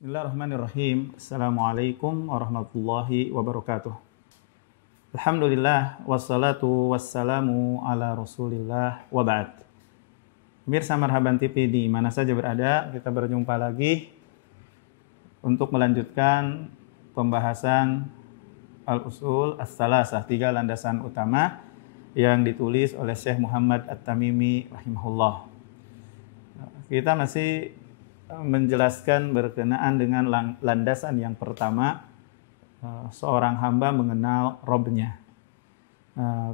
Bismillahirrahmanirrahim. Assalamualaikum warahmatullahi wabarakatuh. Alhamdulillah wassalatu wassalamu ala Rasulillah wa ba'd. Pemirsa Marhaban TV di mana saja berada, kita berjumpa lagi untuk melanjutkan pembahasan Al-Usul As-Salasah, 3 landasan utama yang ditulis oleh Syekh Muhammad At-Tamimi rahimahullah. Kita masih menjelaskan berkenaan dengan landasan yang pertama, seorang hamba mengenal Robnya.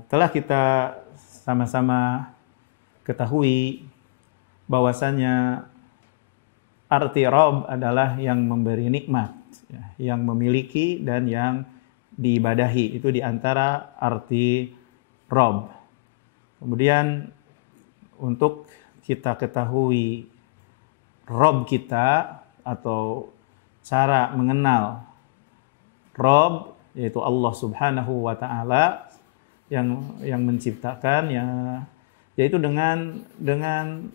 Telah kita sama-sama ketahui bahwasanya arti Rob adalah yang memberi nikmat, yang memiliki dan yang diibadahi. Itu diantara arti Rob. Kemudian untuk kita ketahui Rob kita atau cara mengenal Rob, yaitu Allah Subhanahu wa Ta'ala yang menciptakan, yaitu dengan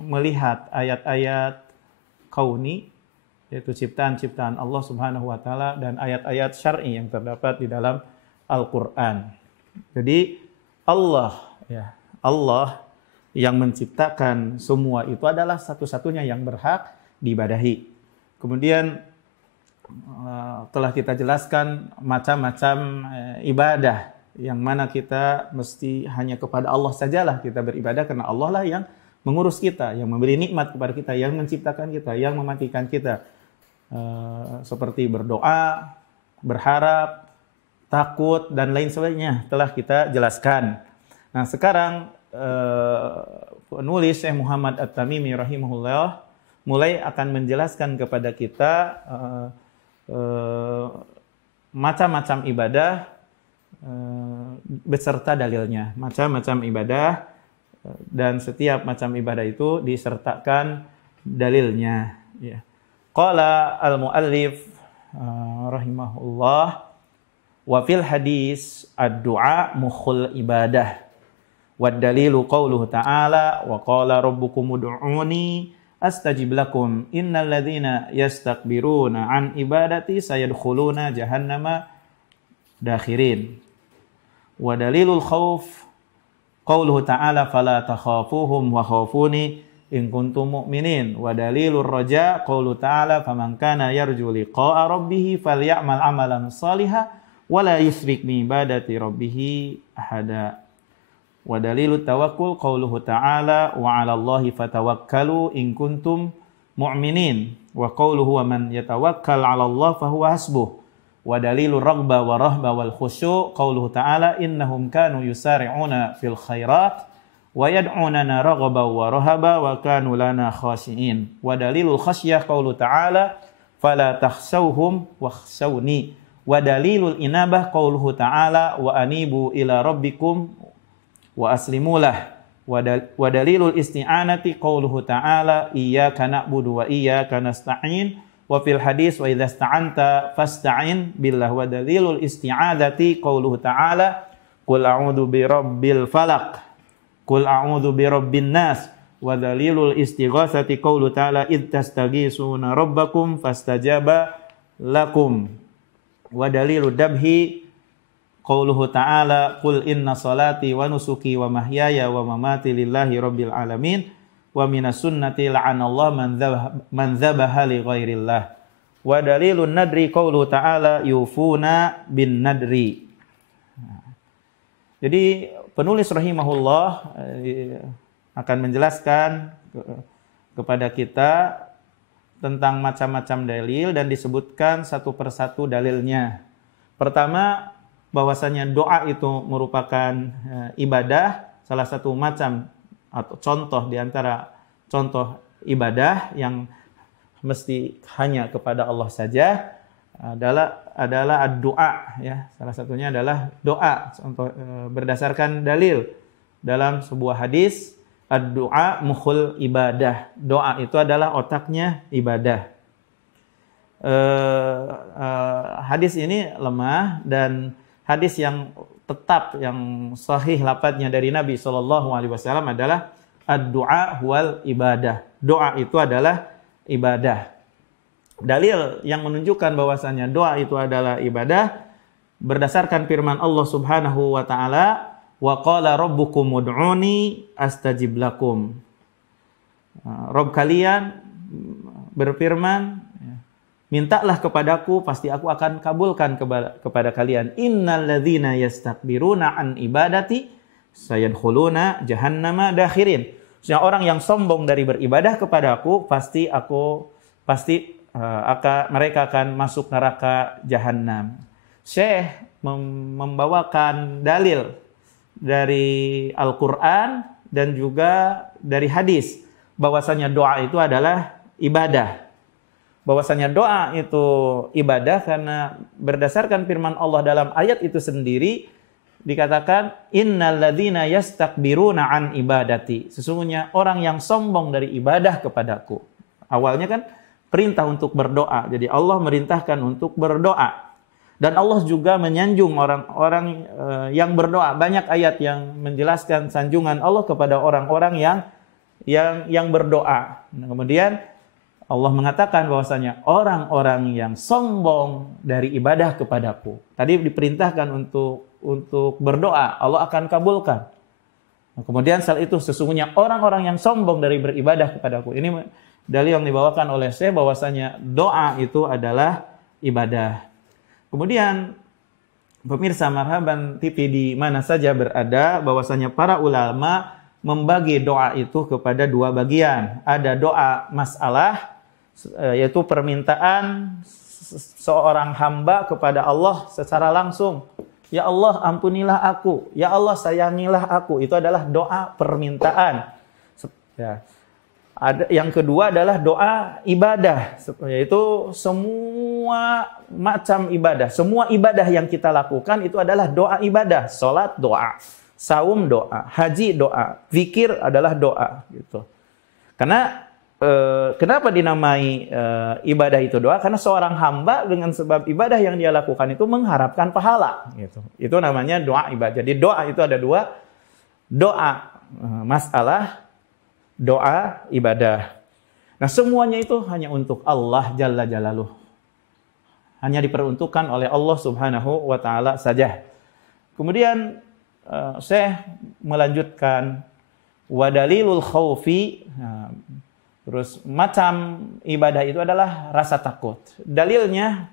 melihat ayat-ayat kauni, yaitu ciptaan-ciptaan Allah Subhanahu wa Ta'ala, dan ayat-ayat syar'i yang terdapat di dalam Al-Qur'an. Jadi Allah yang menciptakan semua itu adalah satu-satunya yang berhak diibadahi. Kemudian telah kita jelaskan macam-macam ibadah yang mana kita mesti hanya kepada Allah sajalah kita beribadah, karena Allah lah yang mengurus kita, yang memberi nikmat kepada kita, yang menciptakan kita, yang mematikan kita. Seperti berdoa, berharap, takut, dan lain sebagainya telah kita jelaskan. Nah, sekarang penulis Syekh Muhammad At-Tamimi rahimahullah mulai akan menjelaskan kepada kita macam-macam ibadah beserta dalilnya. Macam-macam ibadah, dan setiap macam ibadah itu disertakan dalilnya. Qala al-muallif rahimahullah, wa fil hadis ad-du'a mukhul ibadah. Wad-dalilu qauluhu ta'ala wa qala rabbukum ud'uni astajib lakum innal ladzina yastakbiruna an ibadati sayadkhuluna jahannama dakhirin. Wa dalilul khauf qauluhu ta'ala fala takhafuhum wa khafuni in kuntum mu'minin. Wa dalilur raja qauluhu ta'ala faman kana yarju liqa'a rabbih falyamal amalan shalihan wa la yusyrik bi ibadati rabbih ahada. Wa dalilut tawakkul qauluhu ta'ala wa 'alallahi fatawakkalu in kuntum mu'minin. Wa qauluhu wa man yatawakkal 'alallah fahuwa hasbuh. Wa dalilur raghba wa rahba wal khusyu' qauluhu ta'ala innahum kanu yusari'una fil khairat wa yad'unana raghaban wa rahaba wa kanu lana khashi'in. Wa dalilul khasyah qauluhu ta'ala fala takhshawhum wakhshawni. Wa dalilul inabah qauluhu ta'ala wa anibu ila rabbikum wa aslimulah. Wa dalilul isti'anati qauluhu ta'ala iyyaka na'budu wa iyyaka nasta'in. Wa fil hadis wa idza ista'anta fasta'in billah. Wa dalilul isti'adzati qauluhu ta'ala qul a'udzu birabbil falaq, qul a'udzu birabbin nas. Wa dalilul istighatsati qauluhu ta'ala id tastaghisuna rabbakum fastajaba lakum. Wa dalilud dabhi qauluhu ta'ala qul inna salati wa nusuki wa mahyaya wa mamati lillahi rabbil alamin wa minas sunnati la'anallahu man dzabaha li ghairillah. Wa dalilun nadri qauluhu ta'ala yufuna bin nadri. Jadi penulis rahimahullah akan menjelaskan kepada kita tentang macam-macam dalil, dan disebutkan satu persatu dalilnya. Pertama, bahwasanya doa itu merupakan ibadah, salah satu macam atau contoh di antara contoh ibadah yang mesti hanya kepada Allah saja adalah ad-du'a, ya. Salah satunya adalah doa, contoh berdasarkan dalil dalam sebuah hadis, ad-du'a mukhul ibadah. Doa itu adalah otaknya ibadah. Hadis ini lemah, dan hadis yang tetap, yang sahih lafadznya dari Nabi SAW adalah ad-du'a huwal ibadah. Doa itu adalah ibadah. dalil yang menunjukkan bahwasanya doa itu adalah ibadah berdasarkan firman Allah Subhanahu wa taala, wa qala rabbukum ud'uni astajib lakum. Rabb kalian berfirman, mintalah kepadaku pasti aku akan kabulkan kepada kalian. Innal ladzina yastakbiruna an ibadati sayadkhuluna jahannama dakhirin. Maksudnya orang yang sombong dari beribadah kepadaku mereka akan masuk neraka jahanam. Syekh membawakan dalil dari Al-Qur'an dan juga dari hadis bahwasanya doa itu adalah ibadah. Bahwasanya doa itu ibadah karena berdasarkan firman Allah dalam ayat itu sendiri dikatakan innal ladzina yastakbiruna an ibadati. Sesungguhnya orang yang sombong dari ibadah kepadaku. Awalnya kan perintah untuk berdoa. Jadi Allah merintahkan untuk berdoa. Dan Allah juga menyanjung orang-orang yang berdoa. Banyak ayat yang menjelaskan sanjungan Allah kepada orang-orang yang berdoa. Nah, kemudian Allah mengatakan bahwasanya orang-orang yang sombong dari ibadah kepadaku. Tadi diperintahkan untuk berdoa, Allah akan kabulkan. Nah, kemudian setelah itu sesungguhnya orang-orang yang sombong dari beribadah kepadaku. Ini dalil yang dibawakan oleh saya bahwasanya doa itu adalah ibadah. Kemudian pemirsa Marhaban TV di mana saja berada, bahwasanya para ulama membagi doa itu kepada dua bagian. Ada doa masalah, yaitu permintaan seorang hamba kepada Allah secara langsung. Ya Allah ampunilah aku, ya Allah sayangilah aku. Itu adalah doa permintaan. Ya. Yang kedua adalah doa ibadah, yaitu semua macam ibadah. Semua ibadah yang kita lakukan itu adalah doa ibadah. Salat doa, saum doa, haji doa, zikir adalah doa. Gitu. Karena kenapa dinamai ibadah itu doa? Karena seorang hamba dengan sebab ibadah yang dia lakukan itu mengharapkan pahala. Gitu. Itu namanya doa ibadah. Jadi doa itu ada dua, doa masalah, doa ibadah. Nah semuanya itu hanya untuk Allah Jalla Jalaluh. Hanya diperuntukkan oleh Allah Subhanahu wa Ta'ala saja. Kemudian saya melanjutkan wadalilul khaufi. Terus macam ibadah itu adalah rasa takut. Dalilnya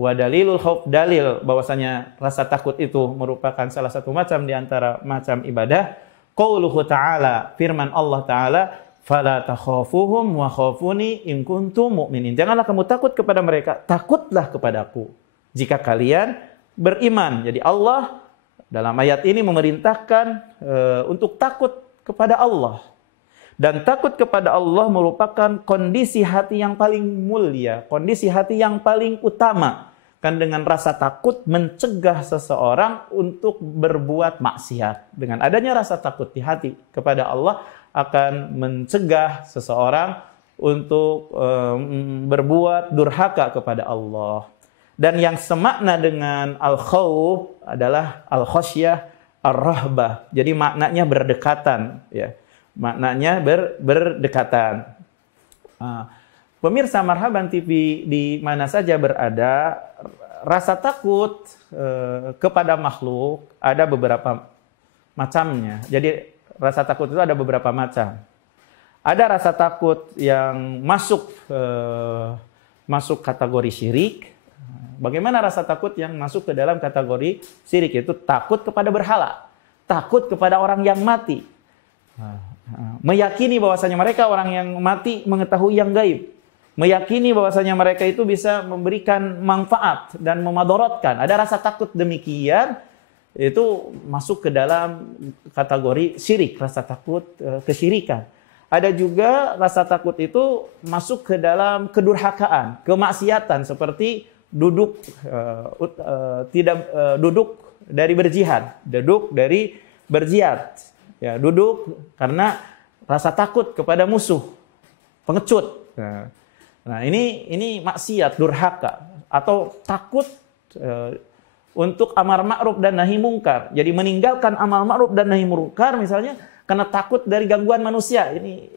wadalilul khauf, dalil bahwasanya rasa takut itu merupakan salah satu macam di antara macam ibadah. Qauluhu ta'ala, firman Allah Ta'ala, fala takhafuhum wa khafuni in kuntum mu'minin. Janganlah kamu takut kepada mereka, takutlah kepadaku jika kalian beriman. Jadi Allah dalam ayat ini memerintahkan untuk takut kepada Allah. Dan takut kepada Allah merupakan kondisi hati yang paling mulia, kondisi hati yang paling utama. Kan dengan rasa takut mencegah seseorang untuk berbuat maksiat. Dengan adanya rasa takut di hati kepada Allah akan mencegah seseorang untuk berbuat durhaka kepada Allah. Dan yang semakna dengan al-khauf adalah al-khasyah ar-rahbah. Jadi maknanya berdekatan, ya. Maknanya berdekatan. Pemirsa Marhaban TV di mana saja berada, rasa takut kepada makhluk ada beberapa macamnya. Jadi rasa takut itu ada beberapa macam. Ada rasa takut yang masuk kategori syirik. Bagaimana rasa takut yang masuk ke dalam kategori syirik? Itu takut kepada berhala, takut kepada orang yang mati. Meyakini bahwasanya mereka orang yang mati mengetahui yang gaib. Meyakini bahwasanya mereka itu bisa memberikan manfaat dan memadaratkan. Ada rasa takut demikian, itu masuk ke dalam kategori syirik, rasa takut kesyirikan. Ada juga rasa takut itu masuk ke dalam kedurhakaan, kemaksiatan seperti duduk dari berjihad, duduk dari berjihad. Ya, duduk karena rasa takut kepada musuh, pengecut. Nah, ini maksiat, durhaka, atau takut untuk amar ma'ruf dan nahi mungkar. Jadi meninggalkan amar ma'ruf dan nahi mungkar misalnya karena takut dari gangguan manusia. Ini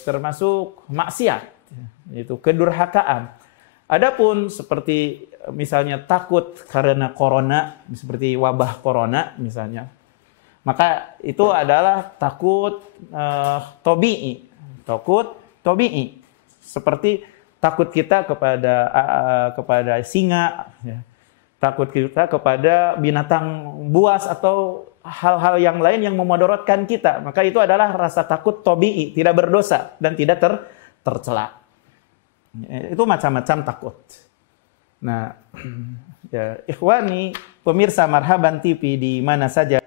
termasuk maksiat. itu kedurhakaan. Adapun seperti misalnya takut karena corona, seperti wabah corona misalnya, maka itu adalah takut tobi'i, seperti takut kita kepada singa, ya. Takut kita kepada binatang buas atau hal-hal yang lain yang memudaratkan kita, maka itu adalah rasa takut tobi'i, tidak berdosa dan tidak tercela. Itu macam-macam takut. Nah, ya, ikhwani, pemirsa Marhaban TV di mana saja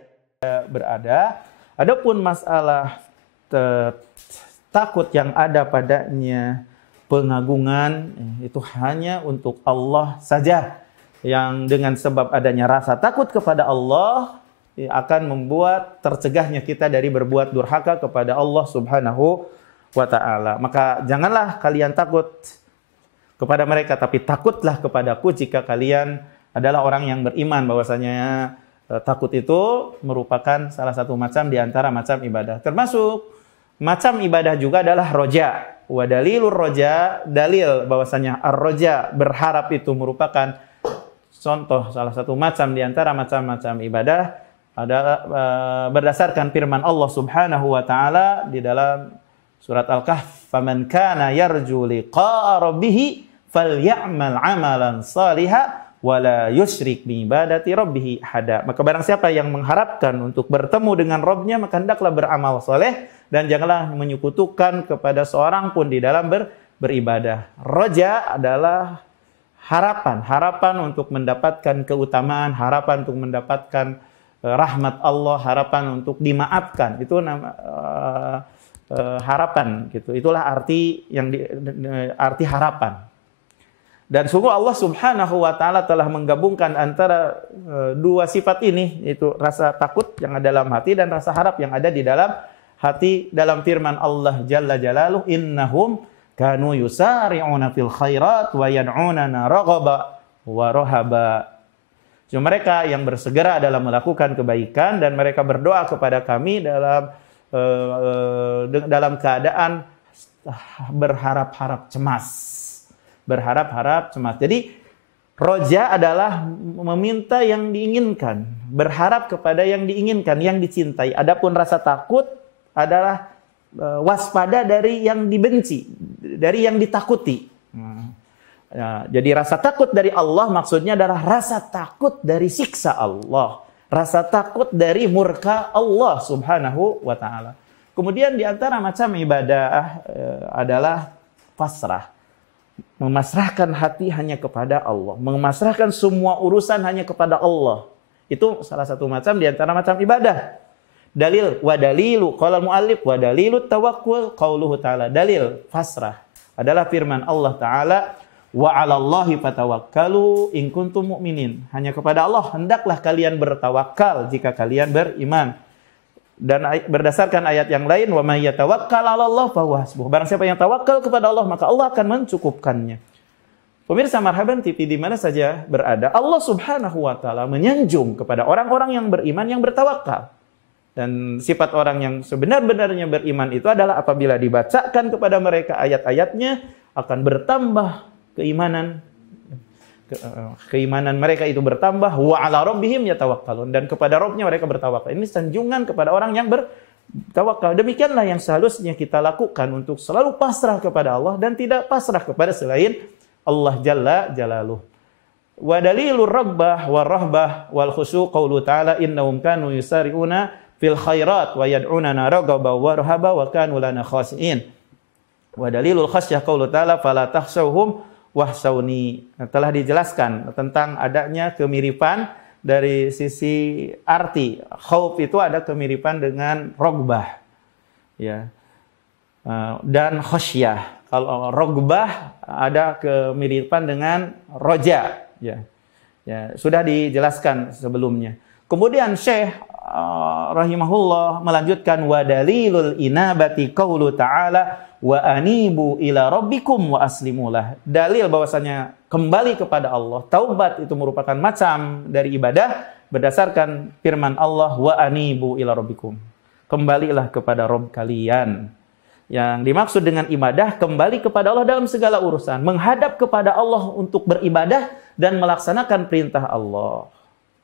berada, adapun masalah takut yang ada padanya pengagungan, itu hanya untuk Allah saja. Yang dengan sebab adanya rasa takut kepada Allah akan membuat tercegahnya kita dari berbuat durhaka kepada Allah Subhanahu wa ta'ala. Maka janganlah kalian takut kepada mereka, tapi takutlah kepadaku jika kalian adalah orang yang beriman. Bahwasanya takut itu merupakan salah satu macam di antara macam ibadah. Termasuk macam ibadah juga adalah roja. Wa dalilur roja, dalil bahwasanya ar-roja, berharap itu merupakan contoh salah satu macam di antara macam-macam ibadah adalah berdasarkan firman Allah Subhanahu wa taala di dalam surat Al-Kahf, "Faman kana yarju liqa'a rabbih falyamal 'amalan shalihan wa la yusyrik bi ibadati rabbih ahada." Maka barang siapa yang mengharapkan untuk bertemu dengan Rabb-nya, maka hendaklah beramal saleh dan janganlah menyekutukan kepada seorang pun di dalam beribadah. Roja adalah harapan untuk mendapatkan keutamaan, harapan untuk mendapatkan rahmat Allah, harapan untuk dimaafkan. Itu harapan gitu. Itulah arti arti harapan. Dan sungguh Allah Subhanahu wa taala telah menggabungkan antara dua sifat ini, yaitu rasa takut yang ada dalam hati dan rasa harap yang ada di dalam hati, dalam firman Allah Jalla Jalaluhu, "Innahum kanu yusari'una fil khairat wa yad'unana raghaba wa rahaba." Cuma mereka yang bersegera dalam melakukan kebaikan dan mereka berdoa kepada kami dalam keadaan berharap-harap cemas. Berharap-harap cemas. Jadi roja adalah meminta yang diinginkan, berharap kepada yang diinginkan, yang dicintai. Adapun rasa takut adalah waspada dari yang dibenci, dari yang ditakuti. Ya, jadi rasa takut dari Allah maksudnya adalah rasa takut dari siksa Allah, rasa takut dari murka Allah Subhanahu wa taala. Kemudian di antara macam ibadah adalah pasrah. Memasrahkan hati hanya kepada Allah, memasrahkan semua urusan hanya kepada Allah. Itu salah satu macam di antara macam ibadah. Dalil wa dalilu qala muallif wa dalilut tawakkul qauluhu ta'ala. Dalil pasrah adalah firman Allah taala, wa 'alallahi fatawakkalu in kuntum mu'minin. Hanya kepada Allah hendaklah kalian bertawakal jika kalian beriman. Dan berdasarkan ayat yang lain, wa may yatawakkal 'alallahi fahuwa hasbuh. Barang siapa yang tawakal kepada Allah, maka Allah akan mencukupkannya. Pemirsa Marhaban TV di mana saja berada, Allah Subhanahu wa taala menyanjung kepada orang-orang yang beriman yang bertawakal. Dan sifat orang yang sebenar-benarnya beriman itu adalah apabila dibacakan kepada mereka ayat-ayatnya, akan bertambah keimanan mereka itu bertambah, wa 'ala rabbihim yatawakkalun, dan kepada Rabb-nya mereka bertawakal. Ini sanjungan kepada orang yang bertawakal. Demikianlah yang seharusnya kita lakukan untuk selalu pasrah kepada Allah dan tidak pasrah kepada selain Allah Jalla Jalaluh. Wa dalilur rabbah war rahbah wal khusyu' qaulu ta'ala, innahum kanu yusari'una fil khairat wa yad'unana raghaba wa rahaba wa kanu lana khashi'in. Wa dalilul khasyah qaulu ta'ala fala takhshawhum wahsawni. Telah dijelaskan tentang adanya kemiripan dari sisi arti. Khauf itu ada kemiripan dengan rogbah, ya, dan khasyah. Kalau rogbah ada kemiripan dengan roja, ya. Ya, sudah dijelaskan sebelumnya. Kemudian Syekh rahimahullah melanjutkan, wa dalilul inabati qaulu ta'ala wa anibu ila rabbikum wa aslimulah. Dalil bahwasanya kembali kepada Allah, taubat itu merupakan macam dari ibadah berdasarkan firman Allah, wa anibu ila rabbikum. Kembalilah kepada Rabb kalian. Yang dimaksud dengan ibadah kembali kepada Allah dalam segala urusan, menghadap kepada Allah untuk beribadah dan melaksanakan perintah Allah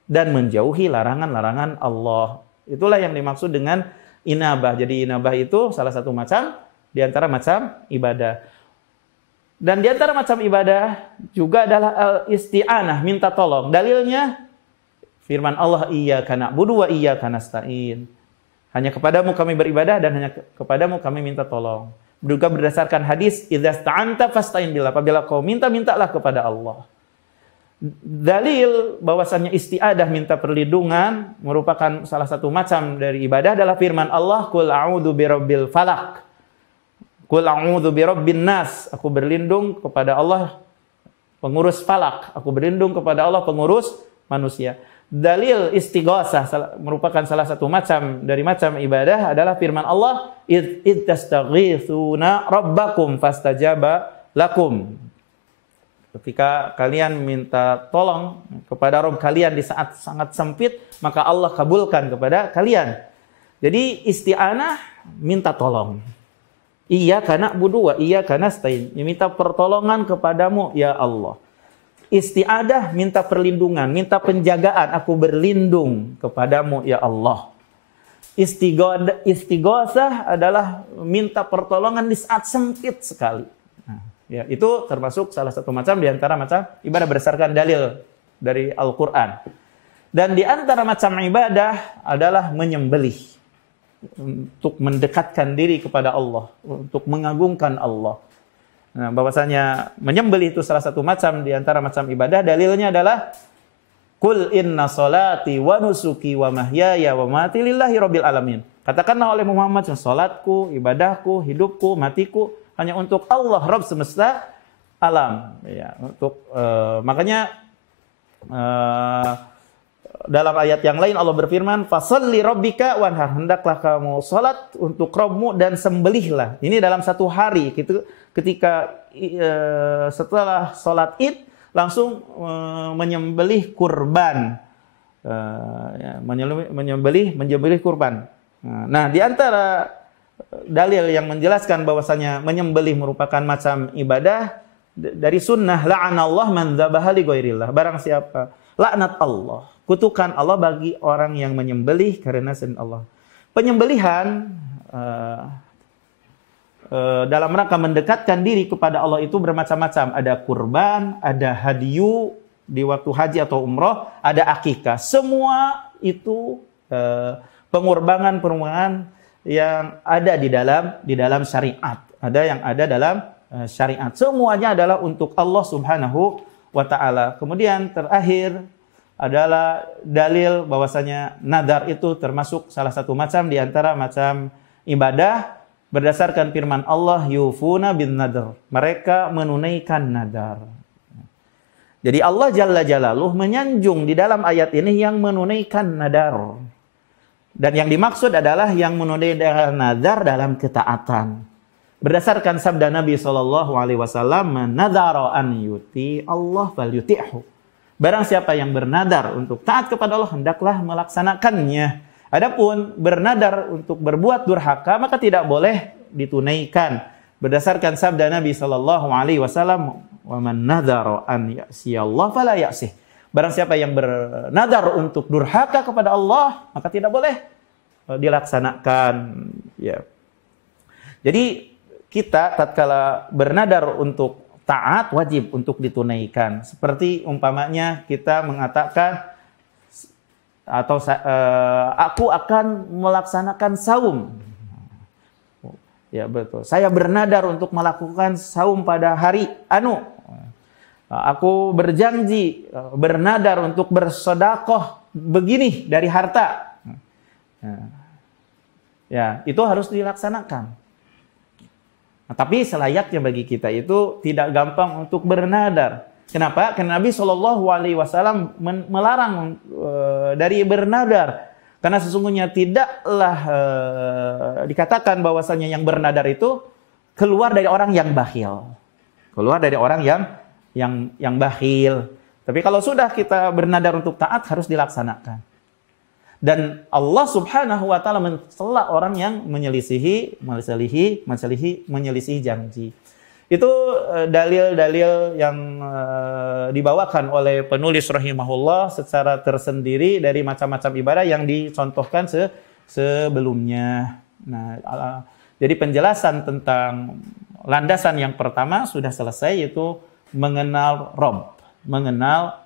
dan menjauhi larangan-larangan Allah. Itulah yang dimaksud dengan inabah. Jadi inabah itu salah satu macam di antara macam ibadah. Dan di antara macam ibadah juga adalah al-isti'anah, minta tolong. Dalilnya firman Allah, iyyaka na'budu wa iyyaka nasta'in. Hanya kepadamu kami beribadah dan hanya kepadamu kami minta tolong. Juga berdasarkan hadis, idza sta'anta fasta'in billah. Apabila kau minta, mintalah kepada Allah. Dalil bahwasannya isti'adah, minta perlindungan, merupakan salah satu macam dari ibadah adalah firman Allah, qul a'udzu birabbil falaq. Qul a'udzu birabbin nas. Aku berlindung kepada Allah pengurus falak. Aku berlindung kepada Allah pengurus manusia. Dalil istighosah merupakan salah satu macam dari macam ibadah adalah firman Allah, id tastaghitsuna rabbakum fastajaba lakum. Ketika kalian minta tolong kepada Rabb kalian di saat sangat sempit, maka Allah kabulkan kepada kalian. Jadi isti'anah, minta tolong. Iyyaka na'budu wa iyyaka nasta'in. Minta pertolongan kepadamu ya Allah. Isti'adah, minta perlindungan, minta penjagaan. Aku berlindung kepadamu ya Allah. Istighosah adalah minta pertolongan di saat sempit sekali. Nah, ya, itu termasuk salah satu macam di antara macam ibadah berdasarkan dalil dari Al-Quran. Dan di antara macam ibadah adalah menyembelih. Untuk mendekatkan diri kepada Allah. Untuk mengagungkan Allah. Nah, bahwasanya menyembelih itu salah satu macam di antara macam ibadah. Dalilnya adalah Qul inna salati wa nusuki wa mahyaya wa mamati lillahi rabbil alamin. Katakanlah oleh Muhammad, salatku, ibadahku, hidupku, matiku hanya untuk Allah Rabb semesta alam. Ya, makanya dalam ayat yang lain Allah berfirman, fasalli rabbika wanhar, hendaklah kamu salat untuk Rabbmu dan sembelihlah. Ini dalam satu hari. Ketika setelah salat Id langsung menyembelih kurban. Menyembelih kurban. Nah, di antara dalil yang menjelaskan bahwasanya menyembelih merupakan macam ibadah dari sunnah, la'anallah man dzabaha li ghairillah. Barang siapa, laknat Allah, kutukan Allah bagi orang yang menyembelih karena selain Allah. Penyembelihan dalam rangka mendekatkan diri kepada Allah itu bermacam-macam. Ada kurban, ada hadiyu di waktu haji atau umroh, ada akikah. Semua itu pengorbanan yang ada di dalam syariat. Ada yang ada dalam syariat. Semuanya adalah untuk Allah Subhanahu wa ta'ala. Kemudian terakhir adalah dalil bahwasanya nadar itu termasuk salah satu macam di antara macam ibadah berdasarkan firman Allah, yufuna bin nadar. Mereka menunaikan nadar. Jadi Allah Jalla Jalaluh menyanjung di dalam ayat ini yang menunaikan nadar. Dan yang dimaksud adalah yang menunaikan nadar dalam ketaatan. Berdasarkan sabda Nabi SAW, man nadhara an yuti Allah fal yuti'hu. Barang siapa yang bernadar untuk taat kepada Allah, hendaklah melaksanakannya. Adapun bernadar untuk berbuat durhaka, maka tidak boleh ditunaikan. Berdasarkan sabda Nabi SAW, wa man nadhara an ya'si Allah fala ya'sih. Barang siapa yang bernadar untuk durhaka kepada Allah, maka tidak boleh dilaksanakan. Ya. Jadi kita tatkala bernadar untuk taat wajib untuk ditunaikan. Seperti umpamanya kita mengatakan atau aku akan melaksanakan saum. Ya betul. Saya bernadar untuk melakukan saum pada hari anu. Aku berjanji bernadar untuk bersedekah begini dari harta. Ya, itu harus dilaksanakan. Nah, tapi selayaknya bagi kita itu tidak gampang untuk bernadar. Kenapa? Karena Nabi SAW melarang dari bernadar. Karena sesungguhnya tidaklah dikatakan bahwasanya yang bernadar itu keluar dari orang yang bakhil. Keluar dari orang yang bakhil. Tapi kalau sudah kita bernadar untuk taat harus dilaksanakan. Dan Allah Subhanahu wa taala mencela orang yang menyelisihi janji. Itu dalil-dalil yang dibawakan oleh penulis rahimahullah secara tersendiri dari macam-macam ibadah yang dicontohkan sebelumnya. Nah, jadi penjelasan tentang landasan yang pertama sudah selesai, yaitu mengenal Rabb.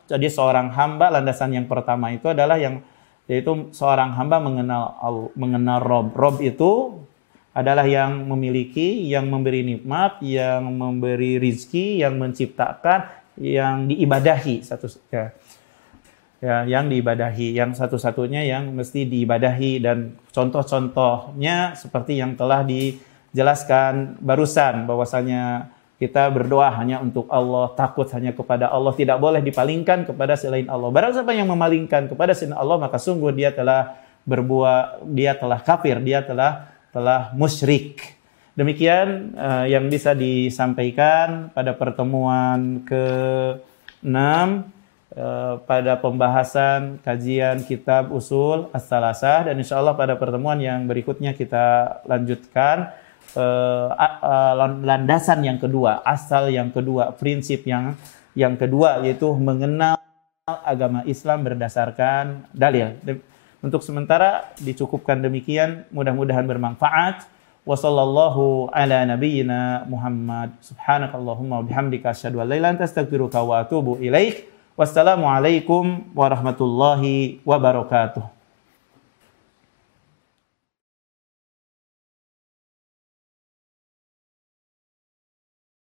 Jadi seorang hamba, landasan yang pertama itu adalah yaitu seorang hamba mengenal Rabb. Rabb itu adalah yang memiliki, yang memberi nikmat, yang memberi rizki, yang menciptakan, yang diibadahi yang diibadahi, yang satu-satunya yang mesti diibadahi. Dan contoh-contohnya seperti yang telah dijelaskan barusan, bahwasanya kita berdoa hanya untuk Allah, takut hanya kepada Allah, tidak boleh dipalingkan kepada selain Allah. Barang siapa yang memalingkan kepada selain Allah, maka sungguh dia telah kafir, dia telah musyrik. Demikian yang bisa disampaikan pada pertemuan ke-6 pada pembahasan kajian kitab Usul As-Salasah, dan insyaallah pada pertemuan yang berikutnya kita lanjutkan landasan yang kedua, asal yang kedua, prinsip yang kedua, yaitu mengenal agama Islam berdasarkan dalil. Untuk sementara dicukupkan demikian, mudah-mudahan bermanfaat. Wassallallahu ala nabiyyina Muhammad. Subhanakallahumma wa bihamdika asyhadu an la ilaha illa anta astaghfiruka wa atubu ilaik. Wassalamualaikum warahmatullahi wabarakatuh.